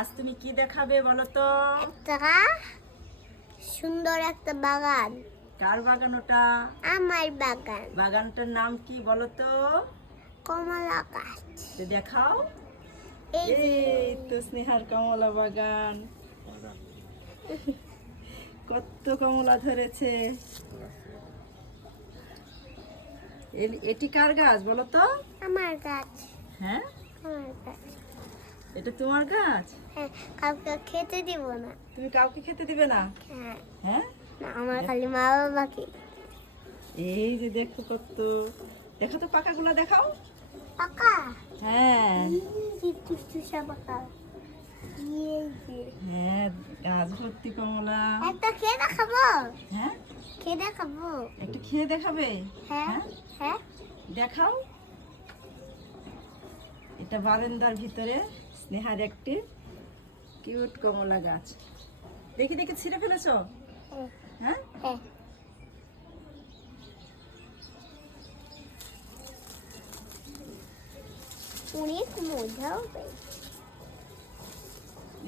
আজ তুমি কি দেখাবে বলো তো? একটা সুন্দর একটা বাগান। কার বাগান ওটা? আমার বাগান। বাগানটার নাম কি বলো তো? কমলা গাছ। তো দেখাও। এই এই তো স্নেহার কমলা বাগান। কত কমলা ধরেছে। এটি কার গাছ বলো তো? আমার গাছ। হ্যাঁ, আমার গাছ। এটা তোমার গাছ? হ্যাঁ, কাউকে খেতে দিব না। তুমি কাউকে খেতে দিবে না? হ্যাঁ, হ্যাঁ, না, আমার খালি মা বাবাকে। এই যে দেখো কত, দেখো তো পাকাগুলো দেখাও। পাকা। হ্যাঁ টুসটুসা পাকা। এই যে হ্যাঁ, গাছ ভর্তি কমলা। একটা খেয়ে দেখাবো। হ্যাঁ, খেয়ে দেখাবো। একটু খেয়ে দেখাবে? হ্যাঁ, হ্যাঁ। দেখাও। এটা বারান্দার ভিতরে স্নেহার একটি কিউট কমলা গাছ। দেখি দেখি ছিঁড়ে ফেলেছো? হ্যাঁ, হ্যাঁ, হ্যাঁ। অনেক মজা হবে।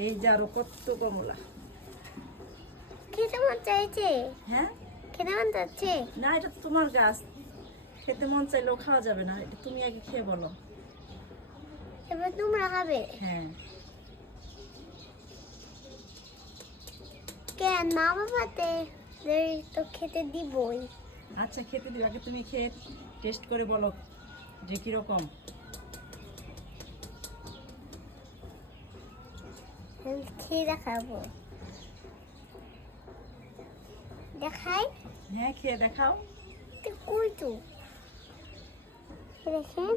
এই যে আরো কত কমলা। খেতে মন চাইছে। হ্যাঁ, খেতে মন চাচ্ছে। না এটা তো তোমার গাছ, খেতে মন চাইলেও খাওয়া যাবে না, এটা তুমি আগে খেয়ে বলো। এবার তোমরা খাবে। হ্যাঁ, কেন মা বাবাতে তো খেতে দিবই। আচ্ছা খেতে দিও, আগে তুমি খেয়ে টেস্ট করে বলো যে কিরকম। খেয়ে দেখাবো। দেখাই হ্যাঁ, খেয়ে দেখাও। তো কই তো দেখেন।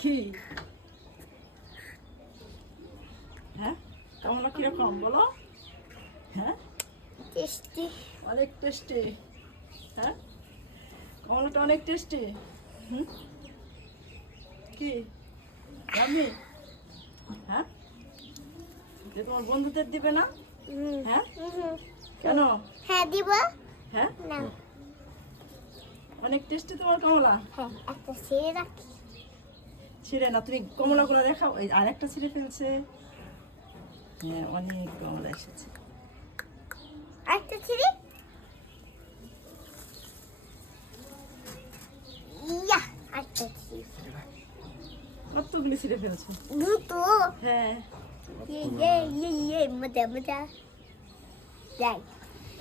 কি? হ্যাঁ, কমলা কিরকম বলো? হ্যাঁ, টেস্টি। অনেক টেস্টি। হ্যাঁ, কমলাটা অনেক টেস্টি। হুম, কি আমি? হ্যাঁ, যে তোমার বন্ধুদের দিবে না? হ্যাঁ, কেন? হ্যাঁ দিব। হ্যাঁ, না, অনেক টেস্টি তোমার কমলা। হ্যাঁ একটা খেয়ে রাখি। ছিঁড়ে না, তুমি কমলাগুলো দেখাও। এই আরেকটা ছিঁড়ে ফেলছে। হ্যাঁ, অনেক কমলা এসেছে। একটা ছিঁড়ি। ইয়া, একটা ছিঁড়ি। কতগুলি ছিঁড়ে ফেলছে। দুটো। হ্যাঁ, ইয়ে ইয়ে ইয়ে ইয়ে মজা মজা। যাই।